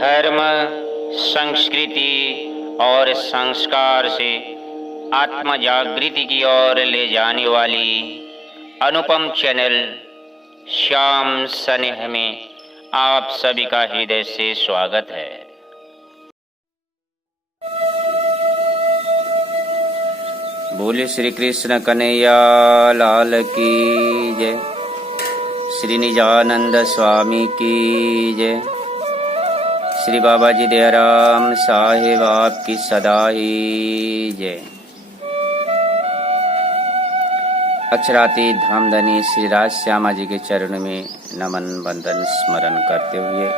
धर्म, संस्कृति और संस्कार से आत्म जागृति की ओर ले जाने वाली अनुपम चैनल श्याम स्नेह में आप सभी का हृदय से स्वागत है। बोले श्री कृष्ण कन्हैया लाल की जय, श्री निजानंद स्वामी की जय, श्री बाबा जी दयाराम साहेब आपकी सदा ही जय। अक्षरातीत धामधनी श्री राज श्यामा जी के चरण में नमन वंदन स्मरण करते हुए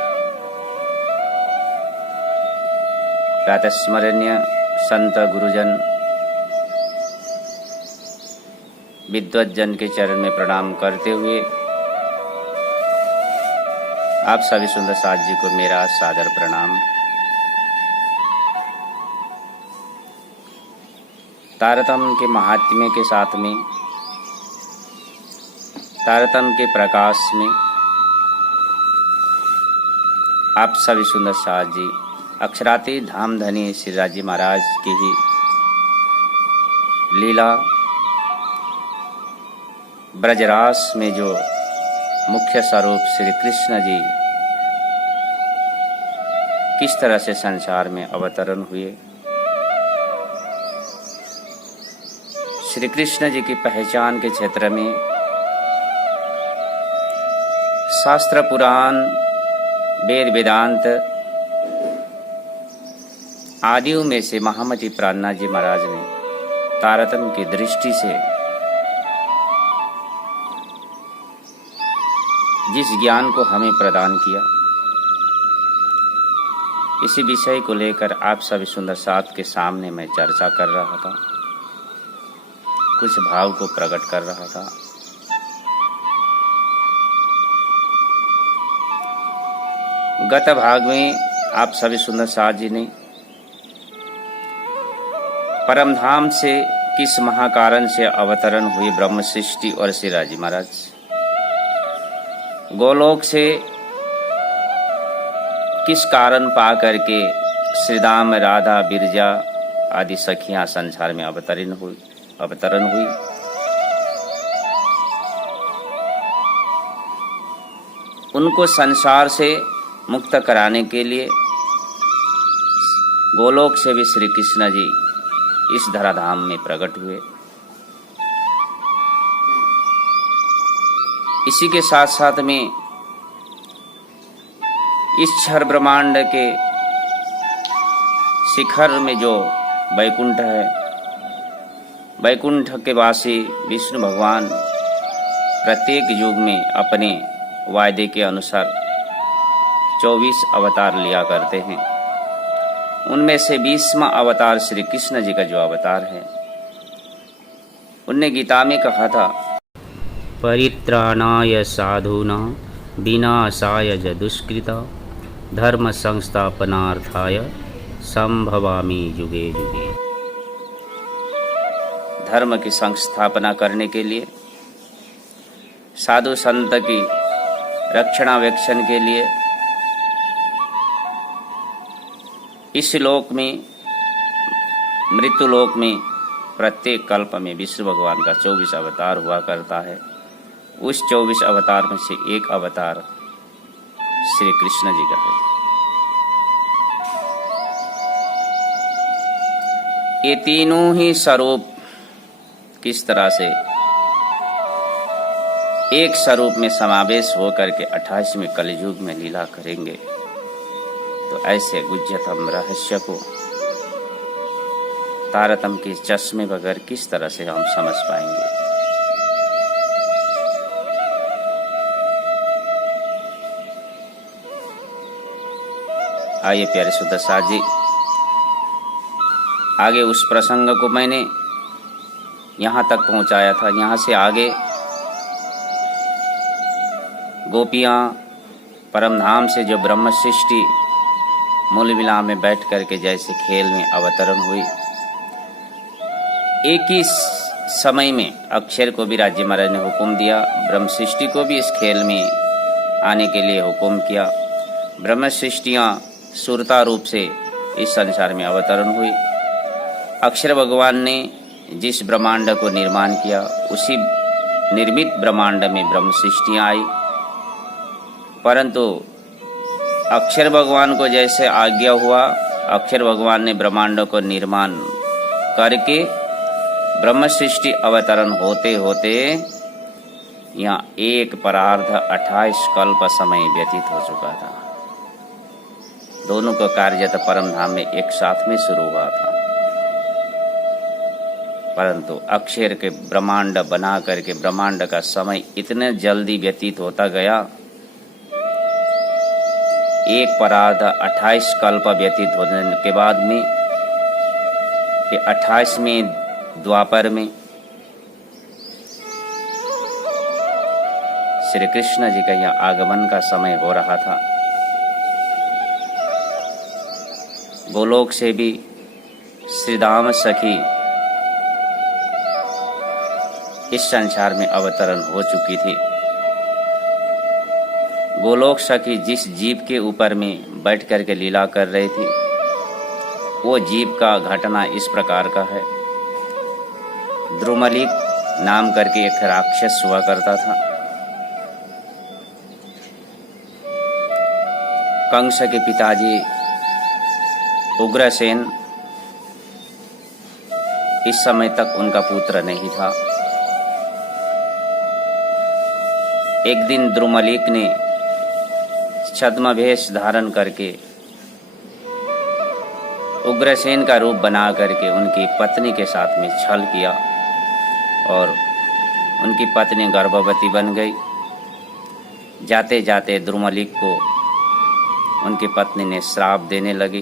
प्रातस्मरणीय संत गुरुजन विद्वज्जन के चरण में प्रणाम करते हुए आप सभी सुंदर साथ जी को मेरा सादर प्रणाम। तारतम्य के महात्म्य के साथ में, तारतम्य के प्रकाश में आप सभी सुंदर साथ जी अक्षरातीत धामधनी श्री राज जी महाराज की ही लीला ब्रजरास में जो मुख्य स्वरूप श्री कृष्ण जी किस तरह से संसार में अवतरण हुए, श्री कृष्ण जी की पहचान के क्षेत्र में शास्त्र पुराण वेद वेदांत आदियों में से महामती प्राणनाथ जी महाराज ने तारतम्य की दृष्टि से जिस ज्ञान को हमें प्रदान किया, इसी विषय को लेकर आप सभी सुंदर साथ के सामने मैं चर्चा कर रहा था, कुछ भाव को प्रकट कर रहा था। गत भाग में आप सभी सुंदर साथ जी ने परमधाम से किस महाकारण से अवतरण हुए ब्रह्म सृष्टि और श्री राज जी महाराज, गोलोक से किस कारण पा करके श्री राम राधा बिरजा आदि सखियां संसार में अवतरण हुई। उनको संसार से मुक्त कराने के लिए गोलोक से भी श्री कृष्ण जी इस धराधाम में प्रकट हुए। इसी के साथ साथ में इस क्षर ब्रह्मांड के शिखर में जो वैकुंठ है, वैकुंठ के वासी विष्णु भगवान प्रत्येक युग में अपने वायदे के अनुसार 24 अवतार लिया करते हैं। उनमें से 20वां अवतार श्री कृष्ण जी का जो अवतार है, उनने गीता में कहा था, परित्राणाय साधूनां विनाशाय च दुष्कृता धर्म संस्थापनार्थाय संभवामि युगे युगे। धर्म की संस्थापना करने के लिए, साधु संत की रक्षणावेक्षण के लिए इस लोक में, मृत्यु लोक में प्रत्येक कल्प में विष्णु भगवान का 24 अवतार हुआ करता है। उस 24 अवतार में से एक अवतार श्री कृष्ण जी का है। ये तीनों ही स्वरूप किस तरह से एक स्वरूप में समावेश होकर के 28वें कलयुग में लीला करेंगे, तो ऐसे गुह्यतम रहस्य को तारतम्य के चश्मे बगैर किस तरह से हम समझ पाएंगे। आइए प्यारे सुंदर साथ जी, आगे उस प्रसंग को मैंने यहाँ तक पहुँचाया था। यहाँ से आगे गोपियाँ परमधाम से जो ब्रह्म सृष्टि मूल मिला में बैठ करके जैसे खेल में अवतरण हुई, एक ही समय में अक्षर को भी राज्य महाराज ने हुक्म दिया, ब्रह्म सृष्टि को भी इस खेल में आने के लिए हुक्म किया। ब्रह्म सृष्टियाँ सुरता रूप से इस संसार में अवतरण हुई। अक्षर भगवान ने जिस ब्रह्मांड को निर्माण किया उसी निर्मित ब्रह्मांड में ब्रह्म सृष्टियां आई, परंतु अक्षर भगवान को जैसे आज्ञा हुआ, अक्षर भगवान ने ब्रह्मांड को निर्माण करके ब्रह्म सृष्टि अवतरण होते होते यहाँ एक परार्ध 28 कल्प समय व्यतीत हो चुका था। दोनों का कार्य तो परम धाम में एक साथ में शुरू हुआ था, परंतु अक्षर के ब्रह्मांड बना करके ब्रह्मांड का समय इतने जल्दी व्यतीत होता गया। एक परार्ध 28 कल्प व्यतीत होने के बाद में 28वें द्वापर में श्री कृष्ण जी का यहाँ आगमन का समय हो रहा था। गोलोक से भी श्रीधाम सखी इस संसार में अवतरण हो चुकी थी। गोलोक सखी जिस जीव के ऊपर में बैठ करके लीला कर रही थी, वो जीव का घटना इस प्रकार का है। द्रुमलिक नाम करके एक राक्षस हुआ करता था। कंस के पिताजी उग्रसेन, इस समय तक उनका पुत्र नहीं था। एक दिन द्रुमलिक ने छद्म वेश धारण करके उग्रसेन का रूप बना करके उनकी पत्नी के साथ में छल किया और उनकी पत्नी गर्भवती बन गई। जाते जाते द्रुमलिक को उनकी पत्नी ने श्राप देने लगी।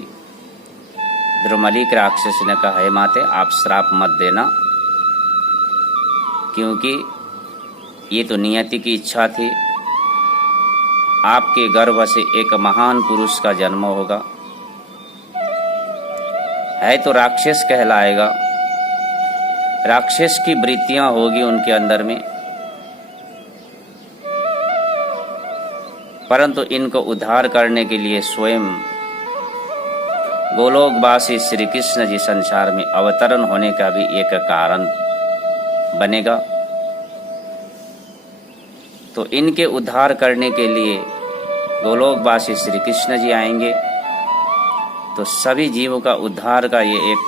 द्रुमलिक राक्षस ने कहा, हे माते, आप श्राप मत देना, क्योंकि ये तो नियति की इच्छा थी। आपके गर्भ से एक महान पुरुष का जन्म होगा, है तो राक्षस कहलाएगा, राक्षस की वृत्तियां होगी उनके अंदर में, परंतु इनको उद्धार करने के लिए स्वयं गोलोकवासी श्री कृष्ण जी संसार में अवतरण होने का भी एक कारण बनेगा। तो इनके उद्धार करने के लिए गोलोकवासी श्री कृष्ण जी आएंगे, तो सभी जीवों का उद्धार का ये एक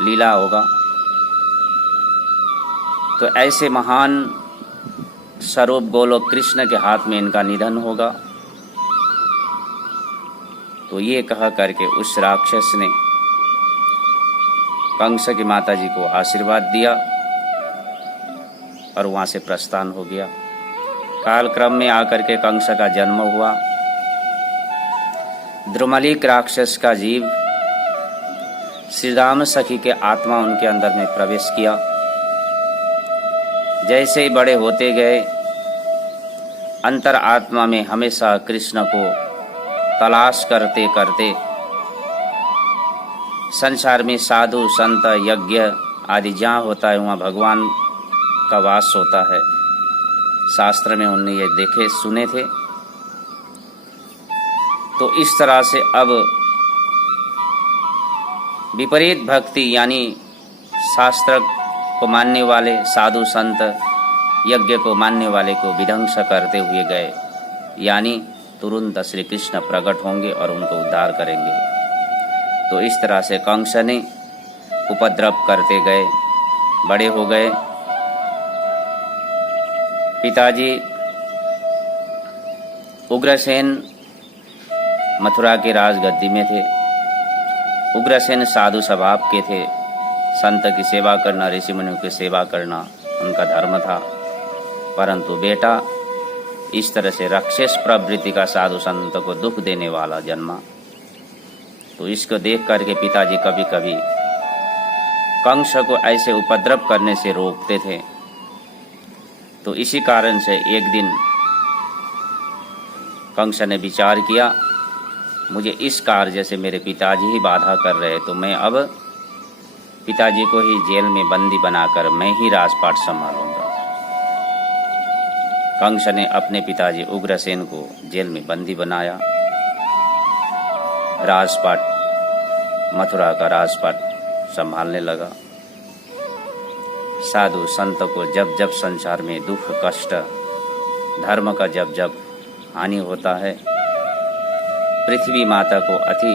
लीला होगा। तो ऐसे महान स्वरूप गोलोक कृष्ण के हाथ में इनका निधन होगा। तो ये कह करके उस राक्षस ने कंस की माता जी को आशीर्वाद दिया और वहां से प्रस्थान हो गया। कालक्रम में आकर के कंस का जन्म हुआ। द्रुमलिक राक्षस का जीव श्रीराम सखी के आत्मा उनके अंदर में प्रवेश किया। जैसे ही बड़े होते गए, अंतर आत्मा में हमेशा कृष्ण को तलाश करते करते संसार में साधु संत यज्ञ आदि जहाँ होता है वहाँ भगवान का वास होता है। शास्त्र में उन्होंने ये देखे सुने थे। तो इस तरह से अब विपरीत भक्ति यानी शास्त्र को मानने वाले साधु संत यज्ञ को मानने वाले को विध्वंस करते हुए गए, यानी तुरंत श्री कृष्ण प्रकट होंगे और उनको उद्धार करेंगे। तो इस तरह से कंस ने उपद्रव करते गए, बड़े हो गए। पिताजी उग्रसेन मथुरा के राजगद्दी में थे। उग्रसेन साधु स्वभाव के थे। संत की सेवा करना, ऋषि मुनियों की सेवा करना उनका धर्म था। परंतु बेटा इस तरह से राक्षस प्रवृत्ति का साधु संत को दुख देने वाला जन्मा। तो इसको देख करके पिताजी कभी कभी कंस को ऐसे उपद्रव करने से रोकते थे। तो इसी कारण से एक दिन कंस ने विचार किया, मुझे इस कार्य से मेरे पिताजी ही बाधा कर रहे, तो मैं अब पिताजी को ही जेल में बंदी बनाकर मैं ही राजपाट संभालूंगा। कंस ने अपने पिताजी उग्रसेन को जेल में बंदी बनाया राजपाट, मथुरा का राजपाट संभालने लगा। साधु संत को जब जब संसार में दुख कष्ट, धर्म का जब जब हानि होता है, पृथ्वी माता को अति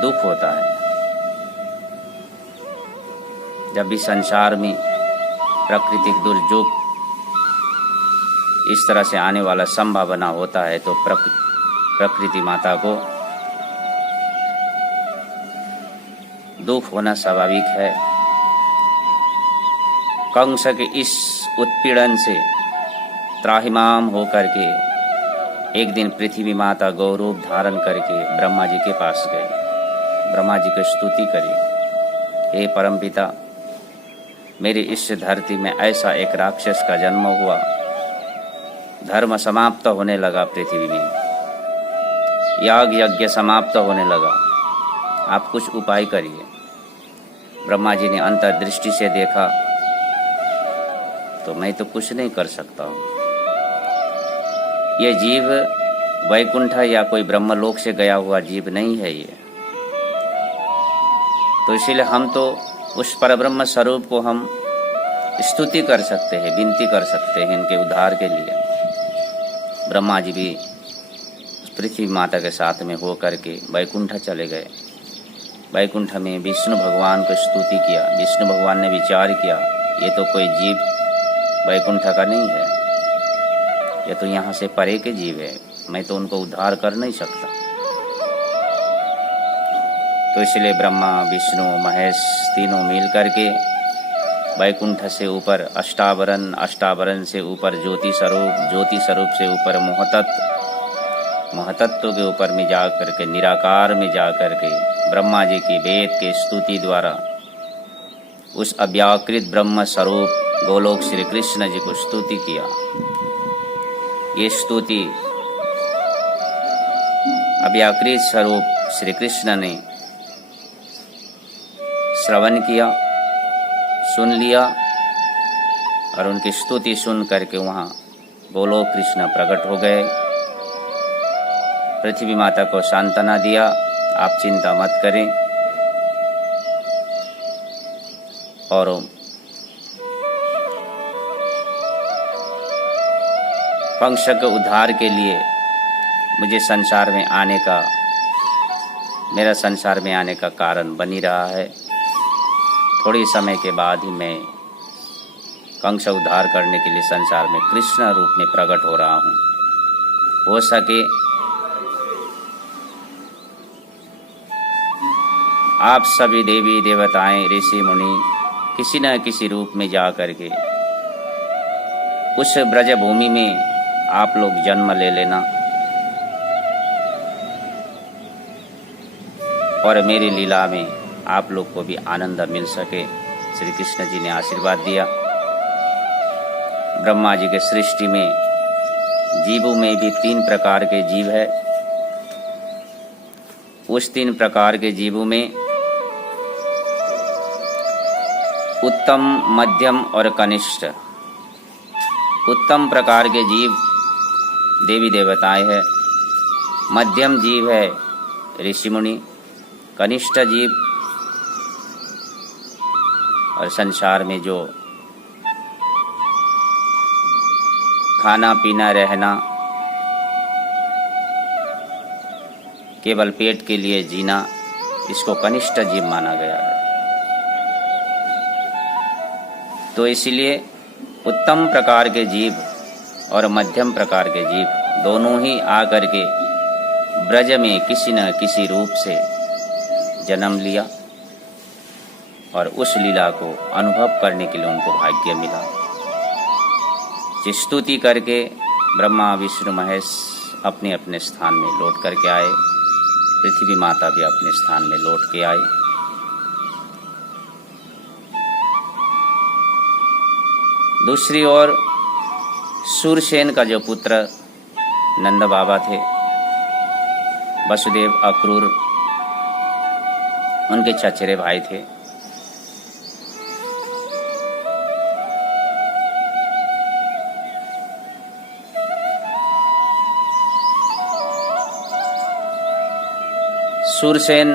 दुख होता है। जब भी संसार में प्राकृतिक दुर्योग इस तरह से आने वाला संभावना होता है तो प्रकृति माता को दुख होना स्वाभाविक है। कंस के इस उत्पीड़न से त्राहिमाम होकर के एक दिन पृथ्वी माता गौरूप धारण करके ब्रह्मा जी के पास गए। ब्रह्मा जी की स्तुति करी, हे परमपिता, मेरी इस धरती में ऐसा एक राक्षस का जन्म हुआ, धर्म समाप्त होने लगा, पृथ्वी में याग यज्ञ समाप्त होने लगा, आप कुछ उपाय करिए। ब्रह्मा जी ने अंतर्दृष्टि से देखा तो मैं तो कुछ नहीं कर सकता हूँ। ये जीव वैकुंठ या कोई ब्रह्मलोक से गया हुआ जीव नहीं है ये, तो इसीलिए हम तो उस परब्रह्म स्वरूप को हम स्तुति कर सकते हैं, विनती कर सकते हैं इनके उद्धार के लिए। ब्रह्मा जी भी पृथ्वी माता के साथ में हो करके वैकुंठ चले गए। वैकुंठ में विष्णु भगवान को स्तुति किया। विष्णु भगवान ने विचार किया, ये तो कोई जीव वैकुंठ का नहीं है, ये तो यहाँ से परे के जीव है, मैं तो उनको उद्धार कर नहीं सकता। तो इसलिए ब्रह्मा विष्णु महेश तीनों मिल करके वैकुंठ से ऊपर अष्टावरण, अष्टावरण से ऊपर ज्योति स्वरूप, ज्योति स्वरूप से ऊपर मोहतत्व, महतत्व के ऊपर में जा करके निराकार में जा करके ब्रह्मा जी की वेद के स्तुति द्वारा उस अव्याकृत ब्रह्म स्वरूप गोलोक श्री कृष्ण जी को स्तुति किया। ये स्तुति अव्याकृत स्वरूप श्री कृष्ण ने श्रवण किया, सुन लिया, और उनकी स्तुति सुन करके वहाँ गोलोक कृष्ण प्रकट हो गए। पृथ्वी माता को सांत्वना दिया, आप चिंता मत करें, और कंस के उद्धार के लिए मुझे संसार में आने का, मेरा संसार में आने का कारण बनी रहा है। थोड़ी समय के बाद ही मैं कंस उद्धार करने के लिए संसार में कृष्ण रूप में प्रकट हो रहा हूँ। हो सके आप सभी देवी देवताएं ऋषि मुनि किसी न किसी रूप में जा करके उस ब्रज भूमि में आप लोग जन्म ले लेना और मेरी लीला में आप लोग को भी आनंद मिल सके। श्री कृष्ण जी ने आशीर्वाद दिया। ब्रह्मा जी के सृष्टि में जीवों में भी 3 प्रकार के जीव है। उस 3 प्रकार के जीवों में उत्तम, मध्यम और कनिष्ठ। उत्तम प्रकार के जीव देवी देवताएं है, मध्यम जीव है ऋषि मुनि, कनिष्ठ जीव और संसार में जो खाना पीना रहना, केवल पेट के लिए जीना, इसको कनिष्ठ जीव माना गया है। तो इसलिए उत्तम प्रकार के जीव और मध्यम प्रकार के जीव दोनों ही आकर के ब्रज में किसी न किसी रूप से जन्म लिया और उस लीला को अनुभव करने के लिए उनको भाग्य मिला। स्तुति करके ब्रह्मा विष्णु महेश अपने अपने स्थान में लौट करके आए, पृथ्वी माता भी अपने स्थान में लौट के आई। दूसरी ओर सूरसेन का जो पुत्र नंद बाबा थे, वसुदेव अक्रूर उनके चचेरे भाई थे। सूरसेन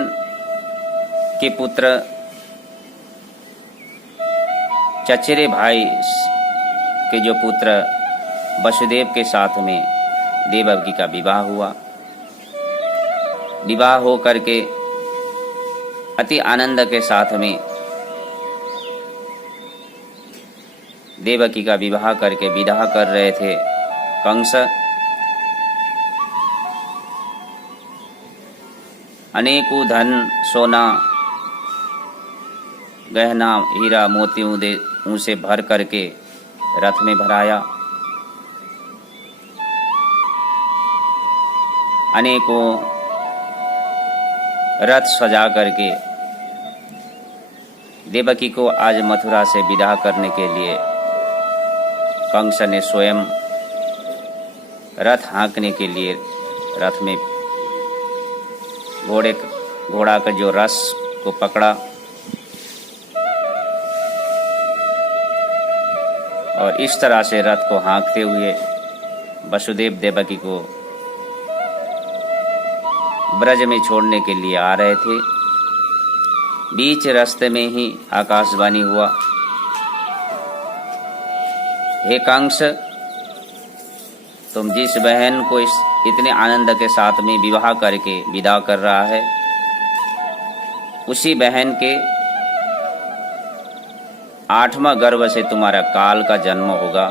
के पुत्र चचेरे भाई के जो पुत्र वसुदेव के साथ में देवकी का विवाह हुआ। विवाह हो करके अति आनंद के साथ में देवकी का विवाह करके विदा कर रहे थे कंस। अनेकों धन सोना गहना हीरा मोतियों से भर करके रथ में भराया। अनेकों रथ सजा करके देवकी को आज मथुरा से विदा करने के लिए कंस ने स्वयं रथ हाँकने के लिए रथ में घोड़ा का जो रस को पकड़ा और इस तरह से रथ को हाँकते हुए वसुदेव देवकी को ब्रज में छोड़ने के लिए आ रहे थे। बीच रास्ते में ही आकाशवाणी हुआ, हे कंस, तुम जिस बहन को इतने आनंद के साथ में विवाह करके विदा कर रहा है, उसी बहन के 8वां गर्भ से तुम्हारा काल का जन्म होगा।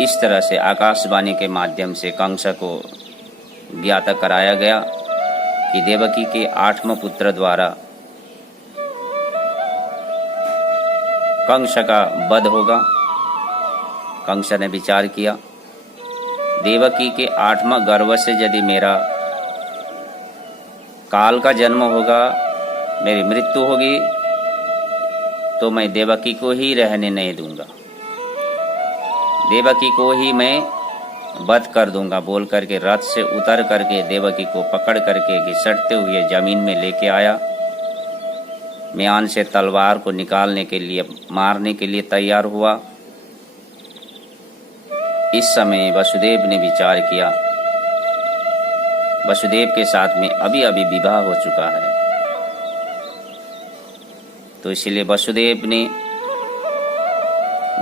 इस तरह से आकाशवाणी के माध्यम से कंस को ज्ञात कराया गया कि देवकी के 8वां पुत्र द्वारा कंस का वध होगा। कंस ने विचार किया, देवकी के 8वां गर्भ से यदि मेरा काल का जन्म होगा, मेरी मृत्यु होगी, तो मैं देवकी को ही रहने नहीं दूंगा, देवकी को ही मैं वध कर दूंगा बोल करके रथ से उतर करके देवकी को पकड़ करके घिसटते हुए जमीन में लेके आया। म्यान से तलवार को निकालने के लिए मारने के लिए तैयार हुआ। इस समय वसुदेव ने विचार किया, वसुदेव के साथ में अभी अभी विवाह हो चुका है, तो इसलिए वसुदेव ने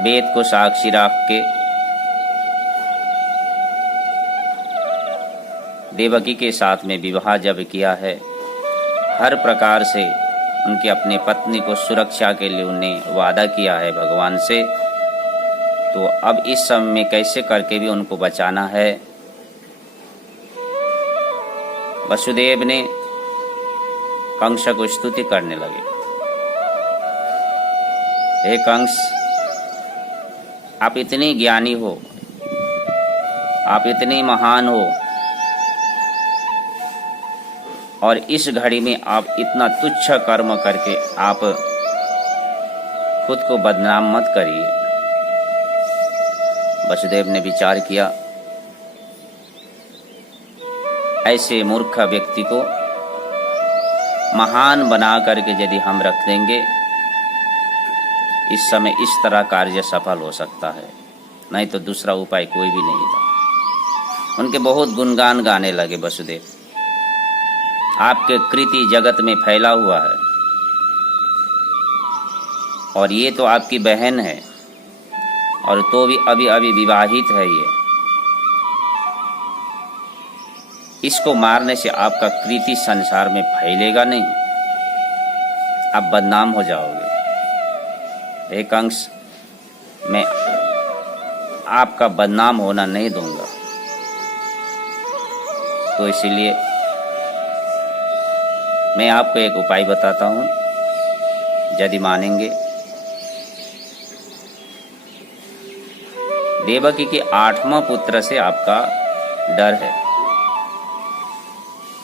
वेद को साक्षी रख के देवकी के साथ में विवाह जब किया है, हर प्रकार से उनकी अपने पत्नी को सुरक्षा के लिए उन्हें वादा किया है भगवान से, तो अब इस समय में कैसे करके भी उनको बचाना है। वसुदेव ने कंस को स्तुति करने लगे, हे कंस, आप इतने ज्ञानी हो, आप इतने महान हो, और इस घड़ी में आप इतना तुच्छ कर्म करके आप खुद को बदनाम मत करिए। वसुदेव ने विचार किया, ऐसे मूर्ख व्यक्ति को महान बना करके यदि हम रख देंगे, इस समय इस तरह कार्य सफल हो सकता है, नहीं तो दूसरा उपाय कोई भी नहीं था। उनके बहुत गुणगान गाने लगे वसुदेव, आपके कृति जगत में फैला हुआ है, और ये तो आपकी बहन है, और तो भी अभी अभी विवाहित है ये, इसको मारने से आपका कृति संसार में फैलेगा नहीं, आप बदनाम हो जाओगे। हे कंस, मैं आपका बदनाम होना नहीं दूंगा, तो इसीलिए मैं आपको एक उपाय बताता हूँ, यदि मानेंगे। देवकी के 8वां पुत्र से आपका डर है,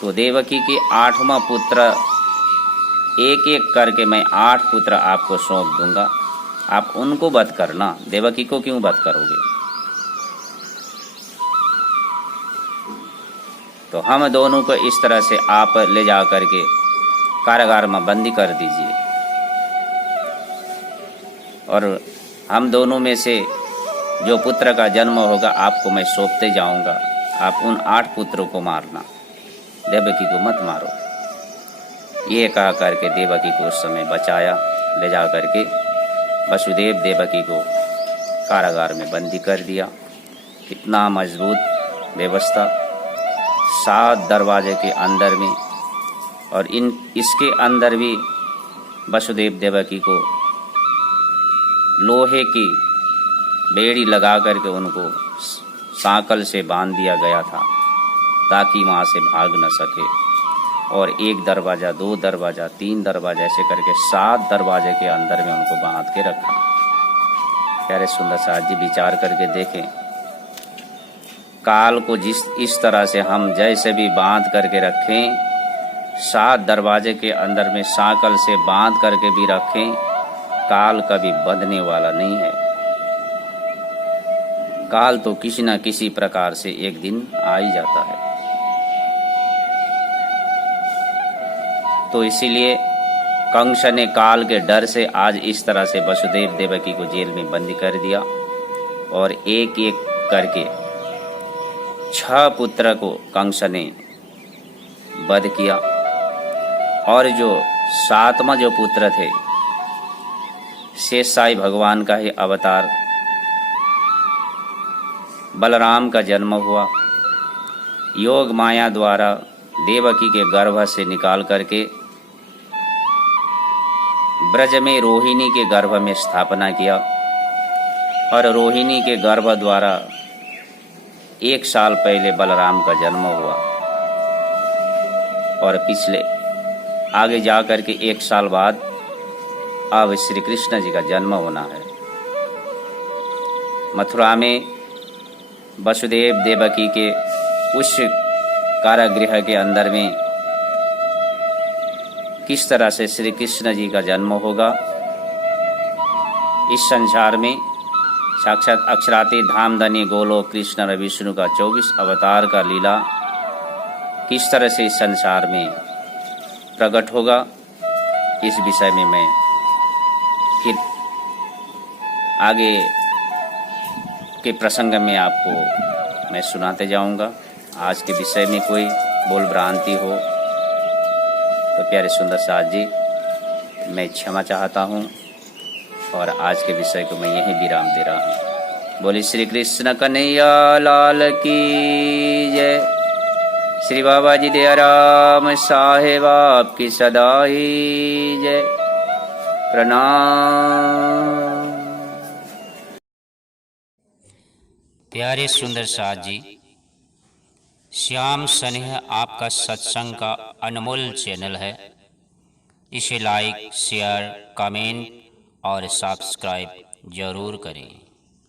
तो देवकी के 8वां पुत्र एक एक करके मैं 8 पुत्र आपको सौंप दूंगा, आप उनको वध करना, देवकी को क्यों वध करोगे। तो हम दोनों को इस तरह से आप ले जा करके कारागार में बंदी कर दीजिए, और हम दोनों में से जो पुत्र का जन्म होगा आपको मैं सौंपते जाऊंगा, आप उन 8 पुत्रों को मारना। देवकी को मत मारो। ये कहा करके देवकी को उस समय बचाया, ले जा करके वसुदेव देवकी को कारागार में बंदी कर दिया। इतना मजबूत व्यवस्था, 7 दरवाजे के अंदर में, और इसके अंदर भी वसुदेव देवकी को लोहे की बेड़ी लगा करके उनको सांकल से बांध दिया गया था ताकि वहाँ से भाग न सके। और 1 दरवाज़ा, 2 दरवाज़ा, 3 दरवाजा ऐसे करके 7 दरवाजे के अंदर में उनको बांध के रखा। प्यारे सुंदर साथ जी विचार करके देखें, काल को इस तरह से हम जैसे भी बांध करके रखें, 7 दरवाजे के अंदर में सांकल से बांध करके भी रखें, काल कभी बंधने वाला नहीं है। काल तो किसी न किसी प्रकार से एक दिन आ ही जाता है। तो इसीलिए कंस ने काल के डर से आज इस तरह से वसुदेव देवकी को जेल में बंदी कर दिया और एक एक करके 6 पुत्र को कंस ने वध किया। और जो 7वां जो पुत्र थे, शेषशायी भगवान का ही अवतार बलराम का जन्म हुआ। योग माया द्वारा देवकी के गर्भ से निकाल करके ब्रज में रोहिणी के गर्भ में स्थापना किया। और रोहिणी के गर्भ द्वारा 1 साल पहले बलराम का जन्म हुआ। और पिछले आगे जा कर के 1 साल बाद अब श्री कृष्ण जी का जन्म होना है। मथुरा में वसुदेव देवकी के उस कारागृह के अंदर में किस तरह से श्री कृष्ण जी का जन्म होगा, इस संसार में साक्षात अक्षराती धामधनी गोलोक कृष्ण और विष्णु का 24 अवतार का लीला किस तरह से इस संसार में प्रकट होगा, इस विषय में मैं फिर आगे के प्रसंग में आपको मैं सुनाते जाऊंगा। आज के विषय में कोई बोल भ्रांति हो तो प्यारे सुंदर साथ जी मैं क्षमा चाहता हूँ और आज के विषय को मैं यहीं विराम दे रहा हूँ। बोले श्री कृष्ण कन्हैया लाल की जय। श्री बाबा जी दया राम साहेब आपकी सदा ही जय। प्रणाम। प्यारे सुंदर साथ जी, श्याम स्नेह आपका सत्संग का अनमोल चैनल है। इसे लाइक, शेयर, कमेंट और सब्सक्राइब जरूर करें।